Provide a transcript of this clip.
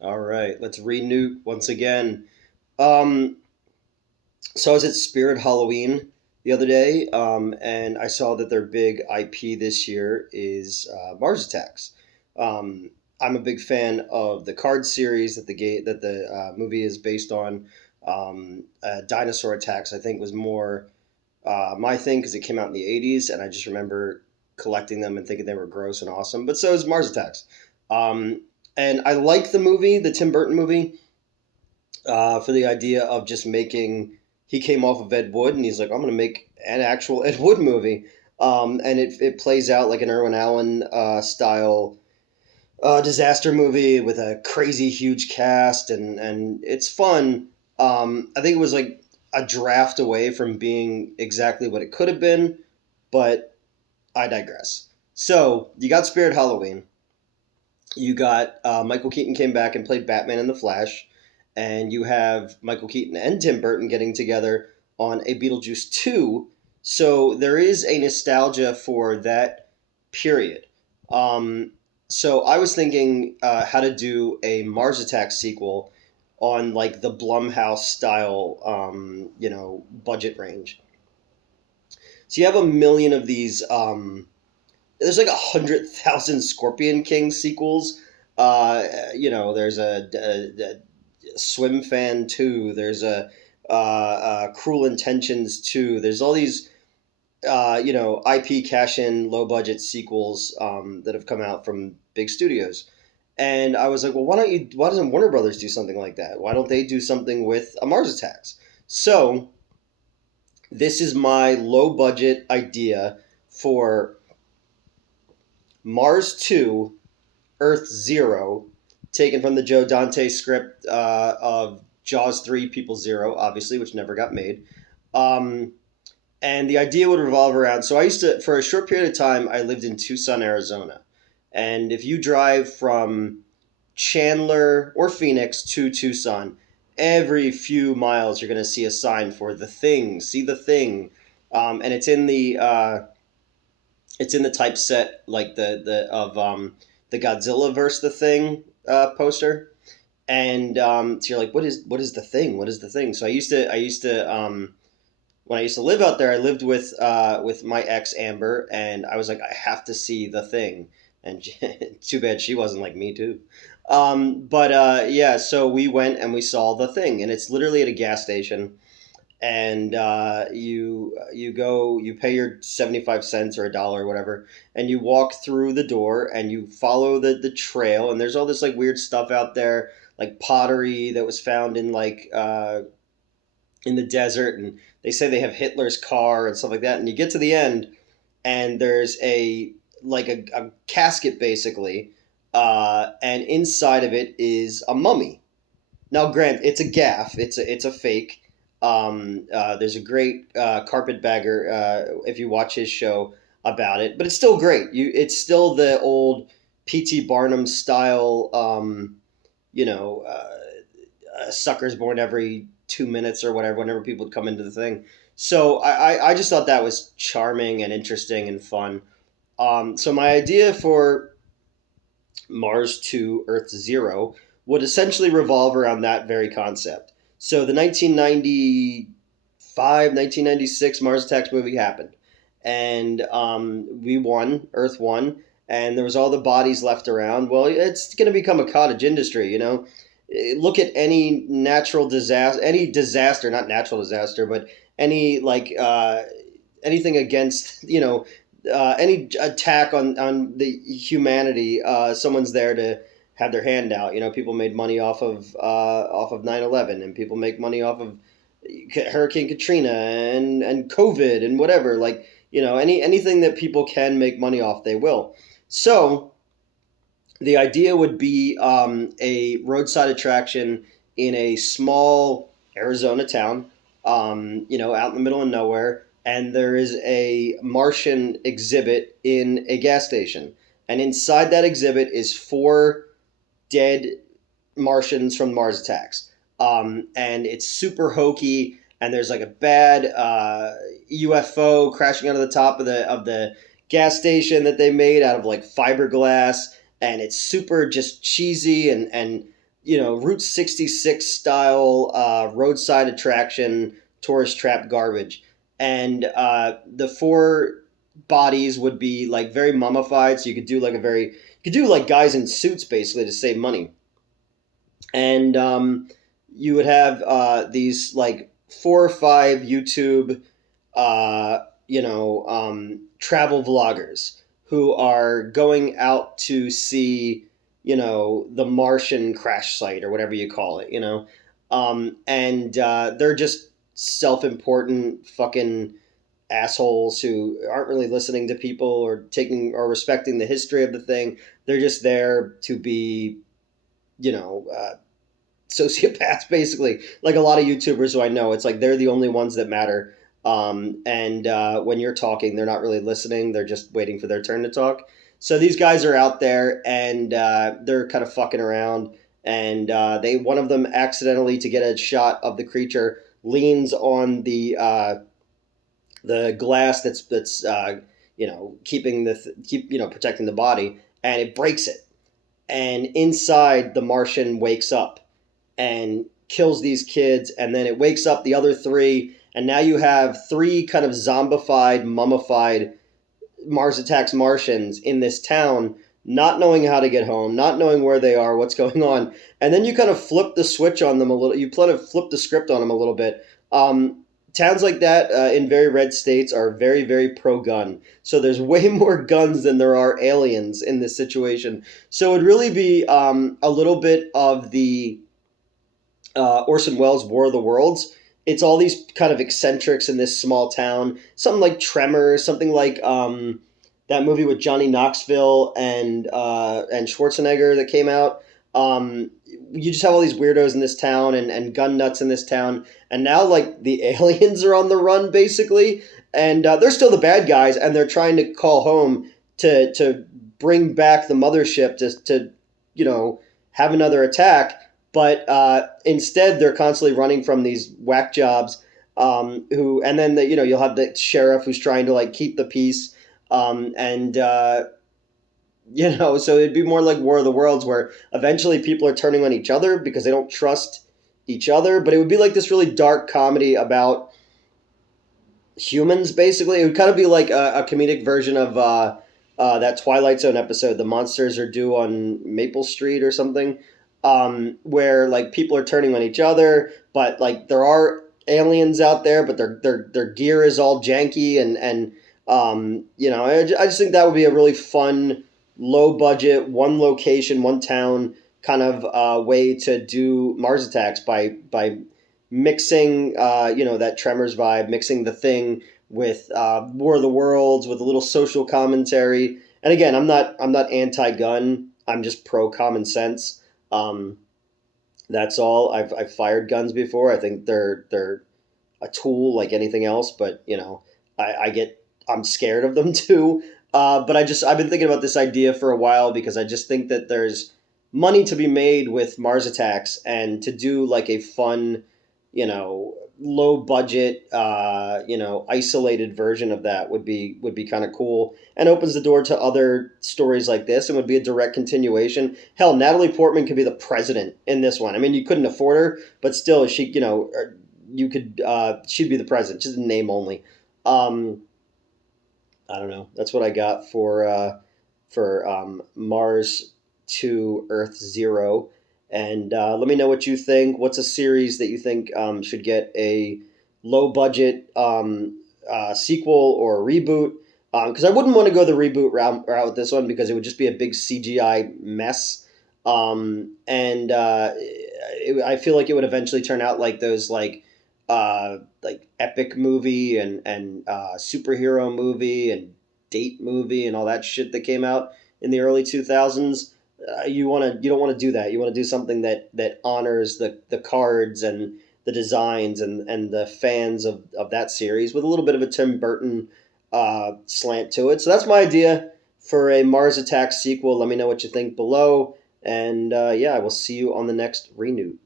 All right, let's RENEWT once again. Um, so I was at Spirit Halloween the other day, and I saw that their big IP this year is Mars Attacks. Um, I'm a big fan of the card series that the movie is based on. Dinosaur Attacks, I think, was more my thing because it came out in the '80s, and I just remember collecting them and thinking they were gross and awesome. But so is Mars Attacks. Um, and I like the movie, the Tim Burton movie, for the idea of just making. He came off of Ed Wood, and he's like, I'm going to make an actual Ed Wood movie. And it plays out like an Irwin Allen style disaster movie with a crazy huge cast, and it's fun. I think it was like a draft away from being exactly what it could have been, but I digress. So you got Spirit Halloween. You got Michael Keaton came back and played Batman in the Flash, and you have Michael Keaton and Tim Burton getting together on a Beetlejuice 2. So there is a nostalgia for that period. Um, so I was thinking how to do a Mars Attack sequel on like the Blumhouse style, budget range. So you have a million of these. There's like 100,000 Scorpion King sequels. There's a Swim Fan 2. There's a Cruel Intentions 2. There's all these IP cash in low budget sequels that have come out from big studios. And I was like, well, why doesn't Warner Brothers do something like that? Why don't they do something with a Mars Attacks? So this is my low budget idea for Mars 2, Earth 0, taken from the Joe Dante script of Jaws 3, People Zero, obviously, which never got made. Um, and the idea would revolve around. So I used to, for a short period of time, I lived in Tucson, Arizona. And if you drive from Chandler or Phoenix to Tucson, every few miles you're going to see a sign for the thing, see the thing. And it's in the typeset like the Godzilla versus the Thing poster, and so you're like, what is the thing? What is the thing? So I used to when I used to live out there, I lived with my ex Amber, and I was like, I have to see the thing, and too bad she wasn't like me too. But yeah, so we went and we saw the thing, and it's literally at a gas station, and you pay your 75 cents or a dollar or whatever, and you walk through the door and you follow the trail, and there's all this like weird stuff out there, like pottery that was found in the desert, and they say they have Hitler's car and stuff like that, and you get to the end, and there's a casket basically, and inside of it is a mummy. Now, grant it's a gaff. It's a fake. There's a great carpetbagger if you watch his show about it, but it's still great. It's still the old P.T. Barnum style. Suckers born every 2 minutes or whatever. Whenever people would come into the thing, so I just thought that was charming and interesting and fun. So my idea for Mars 2, Earth 0 would essentially revolve around that very concept. So the 1995, 1996 Mars Attacks movie happened, and we won, Earth won, and there was all the bodies left around. Well, it's going to become a cottage industry, you know. Look at any natural disaster, any disaster, not natural disaster, but any anything against any attack on the humanity, someone's there to have their hand out. You know, people made money off of 9/11, and people make money off of Hurricane Katrina and COVID and whatever. Like, anything that people can make money off, they will. So the idea would be a roadside attraction in a small Arizona town, out in the middle of nowhere, and there is a Martian exhibit in a gas station. And inside that exhibit is four dead Martians from Mars Attacks. And it's super hokey, and there's like a bad UFO crashing out of the top of the gas station that they made out of like fiberglass, and it's super just cheesy, and Route 66 style roadside attraction tourist trap garbage. And the four bodies would be like very mummified, so you could do like guys in suits basically to save money. And you would have these like four or five YouTube travel vloggers who are going out to see, the Martian crash site or whatever you call it, and they're just self-important fucking assholes who aren't really listening to people or taking or respecting the history of the thing. They're just there to be, you know, sociopaths, basically. Like a lot of YouTubers who I know, it's like they're the only ones that matter. And when you're talking, they're not really listening. They're just waiting for their turn to talk. So these guys are out there and they're kind of fucking around. And one of them accidentally, to get a shot of the creature, leans on the glass that's keeping protecting the body, and it breaks it. And inside, the Martian wakes up and kills these kids, and then it wakes up the other three, and now you have three kind of zombified, mummified Mars Attacks Martians in this town, not knowing how to get home, not knowing where they are, what's going on. And then you kind of flip the switch on them a little. You kind of flip the script on them a little bit. Towns like that in very red states are very, very pro-gun. So there's way more guns than there are aliens in this situation. So it would really be a little bit of the Orson Welles' War of the Worlds. It's all these kind of eccentrics in this small town. Something like Tremors, something like that movie with Johnny Knoxville and Schwarzenegger that came out. You just have all these weirdos in this town and gun nuts in this town. And now, like, the aliens are on the run, basically. And they're still the bad guys, and they're trying to call home to bring back the mothership to have another attack. But instead, they're constantly running from these whack jobs and then you'll have the sheriff who's trying to like keep the peace, so it'd be more like War of the Worlds, where eventually people are turning on each other because they don't trust each other. But it would be like this really dark comedy about humans, basically. It would kind of be like a comedic version of that Twilight Zone episode, The Monsters Are Due on Maple Street or something. Where like people are turning on each other, but like there are aliens out there, but their gear is all janky and I just think that would be a really fun, low budget, one location, one town kind of way to do Mars Attacks by mixing that Tremors vibe, mixing The Thing with War of the Worlds with a little social commentary. And again, I'm not anti-gun. I'm just pro common sense. That's all. I've fired guns before. I think they're a tool like anything else, but I'm scared of them too. But I've been thinking about this idea for a while because I just think that there's money to be made with Mars Attacks, and to do like a fun, low budget, isolated version of that would be kind of cool, and opens the door to other stories like this, and would be a direct continuation. Hell, Natalie Portman could be the president in this one. I mean, you couldn't afford her, but still, she'd be the president, just a name only. I don't know. That's what I got for Mars to Earth Zero. And let me know what you think. What's a series that you think should get a low budget sequel or reboot? Because I wouldn't want to go the reboot route with this one, because it would just be a big CGI mess. I feel like it would eventually turn out like those like epic movie and superhero movie and date movie and all that shit that came out in the early 2000s. You don't want to do that. You want to do something that honors the cards and the designs and the fans of that series, with a little bit of a Tim Burton slant to it. So that's my idea for a Mars Attacks sequel. Let me know what you think below, and I will see you on the next RENEWT.